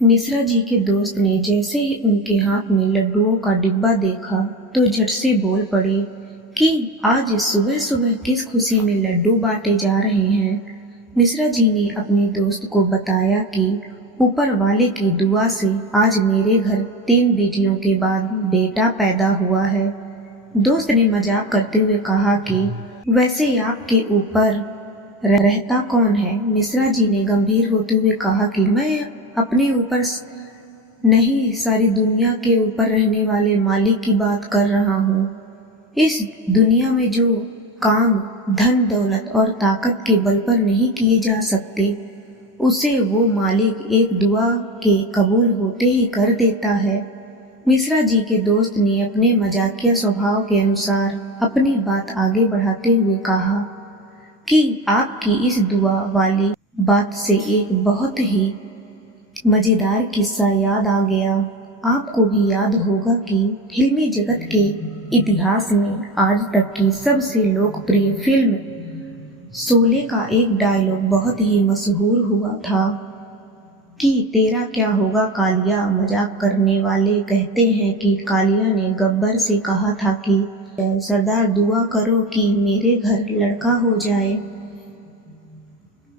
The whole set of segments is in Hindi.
मिश्रा जी के दोस्त ने जैसे ही उनके हाथ में लड्डुओं का डिब्बा देखा तो झट से बोल पड़े कि आज सुबह सुबह किस खुशी में लड्डू बांटे जा रहे हैं। मिश्रा जी ने अपने दोस्त को बताया कि ऊपर वाले की दुआ से आज मेरे घर 3 बेटियों के बाद बेटा पैदा हुआ है। दोस्त ने मजाक करते हुए कहा कि वैसे आपके ऊपर रहता कौन है। मिश्रा जी ने गंभीर होते हुए कहा कि मैं अपने ऊपर नहीं, सारी दुनिया के ऊपर रहने वाले मालिक की बात कर रहा हूँ। इस दुनिया में जो काम धन दौलत और ताकत के बल पर नहीं किए जा सकते, उसे वो मालिक एक दुआ के कबूल होते ही कर देता है। मिश्रा जी के दोस्त ने अपने मजाकिया स्वभाव के अनुसार अपनी बात आगे बढ़ाते हुए कहा कि आपकी इस दुआ वाली बात से एक बहुत ही मजेदार किस्सा याद आ गया। आपको भी याद होगा कि फिल्मी जगत के इतिहास में आज तक की सबसे लोकप्रिय फिल्म शोले का एक डायलॉग बहुत ही मशहूर हुआ था कि तेरा क्या होगा कालिया। मजाक करने वाले कहते हैं कि कालिया ने गब्बर से कहा था कि सरदार दुआ करो कि मेरे घर लड़का हो जाए।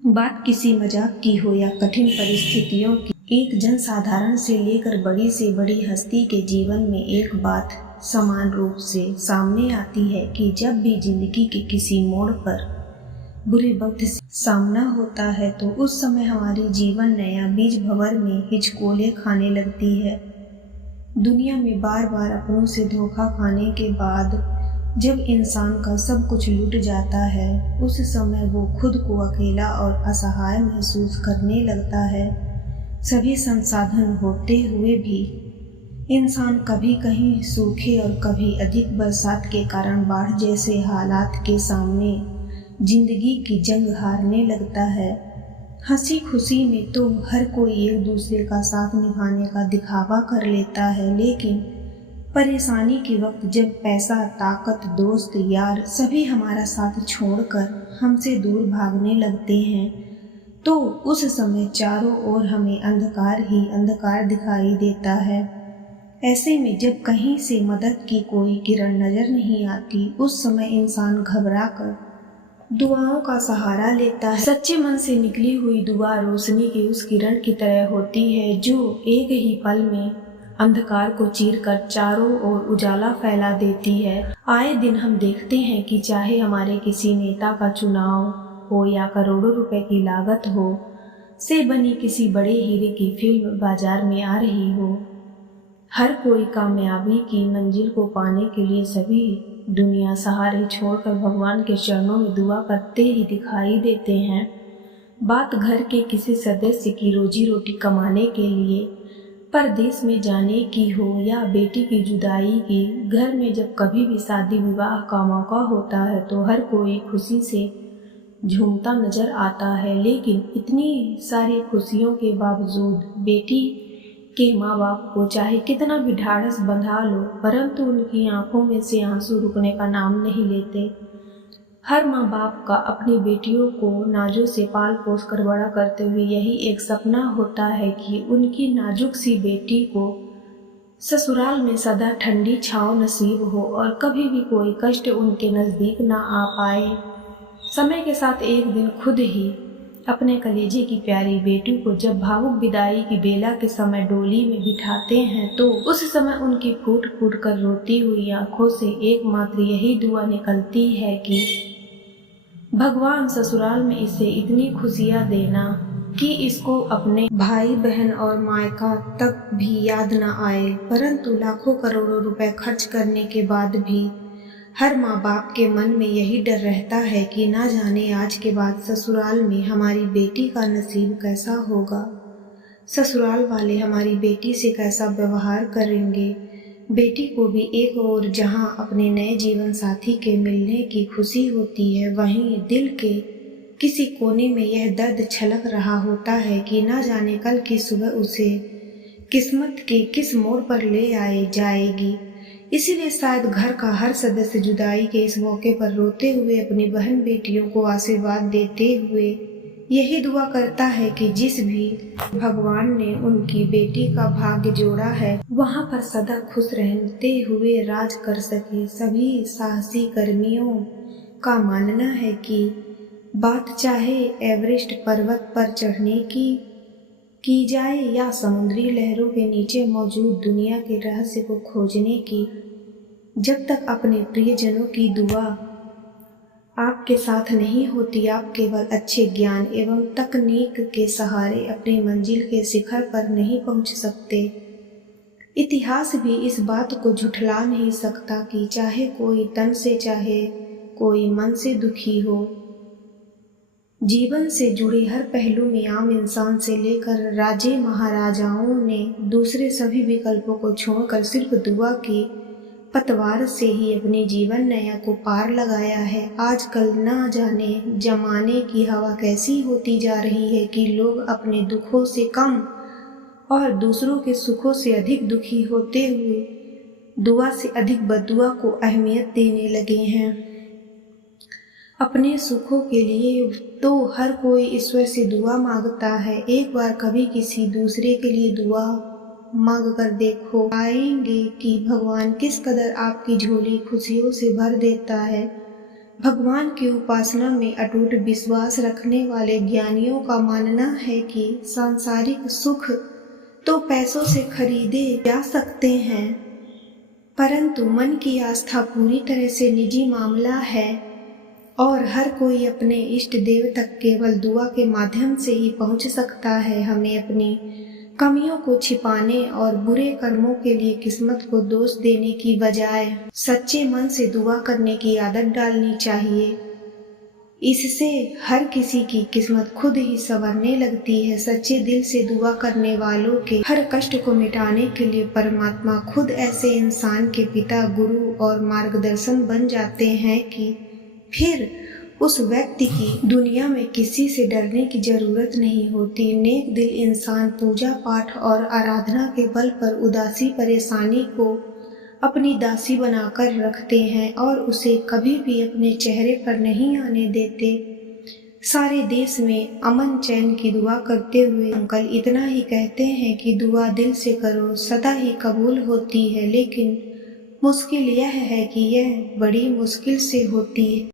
बात किसी मजाक की हो या कठिन परिस्थितियों की, एक जनसाधारण से लेकर बड़ी से बड़ी हस्ती के जीवन में एक बात समान रूप से सामने आती है कि जब भी जिंदगी के किसी मोड़ पर बुरे वक्त से सामना होता है तो उस समय हमारी जीवन नया बीज भंवर में हिचकोले खाने लगती है। दुनिया में बार बार अपनों से धोखा खाने के बाद जब इंसान का सब कुछ लुट जाता है, उस समय वो खुद को अकेला और असहाय महसूस करने लगता है। सभी संसाधन होते हुए भी इंसान कभी कहीं सूखे और कभी अधिक बरसात के कारण बाढ़ जैसे हालात के सामने जिंदगी की जंग हारने लगता है। हंसी खुशी में तो हर कोई एक दूसरे का साथ निभाने का दिखावा कर लेता है, लेकिन परेशानी के वक्त जब पैसा, ताकत, दोस्त, यार सभी हमारा साथ छोड़कर हमसे दूर भागने लगते हैं तो उस समय चारों ओर हमें अंधकार ही अंधकार दिखाई देता है। ऐसे में जब कहीं से मदद की कोई किरण नजर नहीं आती, उस समय इंसान घबरा कर दुआओं का सहारा लेता है। सच्चे मन से निकली हुई दुआ रोशनी की उस किरण की तरह होती है जो एक ही पल में अंधकार को चीरकर चारों ओर उजाला फैला देती है। आए दिन हम देखते हैं कि चाहे हमारे किसी नेता का चुनाव हो या करोड़ों रुपए की लागत हो से बनी किसी बड़े हीरे की फिल्म बाजार में आ रही हो, हर कोई कामयाबी की मंजिल को पाने के लिए सभी दुनिया सहारे छोड़कर भगवान के चरणों में दुआ करते ही दिखाई देते हैं। बात घर के किसी सदस्य की रोजी रोटी कमाने के लिए परदेश में जाने की हो या बेटी की जुदाई की, घर में जब कभी भी शादी विवाह का मौका होता है तो हर कोई खुशी से झूमता नजर आता है। लेकिन इतनी सारी खुशियों के बावजूद बेटी के माँ बाप को चाहे कितना भी ढाढ़स बंधा लो, परंतु उनकी आंखों में से आंसू रुकने का नाम नहीं लेते। हर माँ बाप का अपनी बेटियों को नाजों से पाल पोस कर बड़ा करते हुए यही एक सपना होता है कि उनकी नाजुक सी बेटी को ससुराल में सदा ठंडी छांव नसीब हो और कभी भी कोई कष्ट उनके नज़दीक ना आ पाए। समय के साथ एक दिन खुद ही अपने कलेजे की प्यारी बेटी को जब भावुक विदाई की बेला के समय डोली में बिठाते हैं तो उस समय उनकी फूट फूट कर रोती हुई आंखों से एकमात्र यही दुआ निकलती है कि भगवान ससुराल में इसे इतनी खुशियां देना कि इसको अपने भाई बहन और मायका तक भी याद न आए। परंतु लाखों करोड़ों रुपए खर्च करने के बाद भी हर माँ बाप के मन में यही डर रहता है कि ना जाने आज के बाद ससुराल में हमारी बेटी का नसीब कैसा होगा, ससुराल वाले हमारी बेटी से कैसा व्यवहार करेंगे। बेटी को भी एक और जहां अपने नए जीवन साथी के मिलने की खुशी होती है, वहीं दिल के किसी कोने में यह दर्द छलक रहा होता है कि ना जाने कल की सुबह उसे किस्मत के किस मोड़ पर ले आए जाएगी। इसीलिए शायद घर का हर सदस्य जुदाई के इस मौके पर रोते हुए अपनी बहन बेटियों को आशीर्वाद देते हुए यही दुआ करता है कि जिस भी भगवान ने उनकी बेटी का भाग्य जोड़ा है वहाँ पर सदा खुश रहते हुए राज कर सके। सभी साहसी कर्मियों का मानना है कि बात चाहे एवरेस्ट पर्वत पर चढ़ने की जाए या समुद्री लहरों के नीचे मौजूद दुनिया के रहस्य को खोजने की, जब तक अपने प्रियजनों की दुआ आपके साथ नहीं होती आप केवल अच्छे ज्ञान एवं तकनीक के सहारे अपनी मंजिल के शिखर पर नहीं पहुंच सकते। इतिहास भी इस बात को झुठला नहीं सकता कि चाहे कोई तन से चाहे कोई मन से दुखी हो, जीवन से जुड़े हर पहलू में आम इंसान से लेकर राजे महाराजाओं ने दूसरे सभी विकल्पों को छोड़कर सिर्फ दुआ की पतवार से ही अपने जीवन नया को पार लगाया है। आजकल न जाने जमाने की हवा कैसी होती जा रही है कि लोग अपने दुखों से कम और दूसरों के सुखों से अधिक दुखी होते हुए दुआ से अधिक बद्दुआ को अहमियत देने लगे हैं। अपने सुखों के लिए तो हर कोई ईश्वर से दुआ मांगता है। एक बार कभी किसी दूसरे के लिए दुआ मांग कर देखो, पाएंगे कि भगवान किस कदर आपकी झोली खुशियों से भर देता है। भगवान की उपासना में अटूट विश्वास रखने वाले ज्ञानियों का मानना है कि सांसारिक सुख तो पैसों से खरीदे जा सकते हैं, परंतु मन की आस्था पूरी तरह से निजी मामला है और हर कोई अपने इष्ट देव तक केवल दुआ के माध्यम से ही पहुंच सकता है। हमें अपनी कमियों को छिपाने और बुरे कर्मों के लिए किस्मत को दोष देने की बजाय सच्चे मन से दुआ करने की आदत डालनी चाहिए। इससे हर किसी की किस्मत खुद ही संवरने लगती है। सच्चे दिल से दुआ करने वालों के हर कष्ट को मिटाने के लिए परमात्मा खुद ऐसे इंसान के पिता, गुरु और मार्गदर्शन बन जाते हैं कि फिर उस व्यक्ति की दुनिया में किसी से डरने की जरूरत नहीं होती। नेक दिल इंसान पूजा पाठ और आराधना के बल पर उदासी परेशानी को अपनी दासी बनाकर रखते हैं और उसे कभी भी अपने चेहरे पर नहीं आने देते। सारे देश में अमन चैन की दुआ करते हुए अंकल इतना ही कहते हैं कि दुआ दिल से करो, सदा ही कबूल होती है, लेकिन मुश्किल यह है कि यह बड़ी मुश्किल से होती है।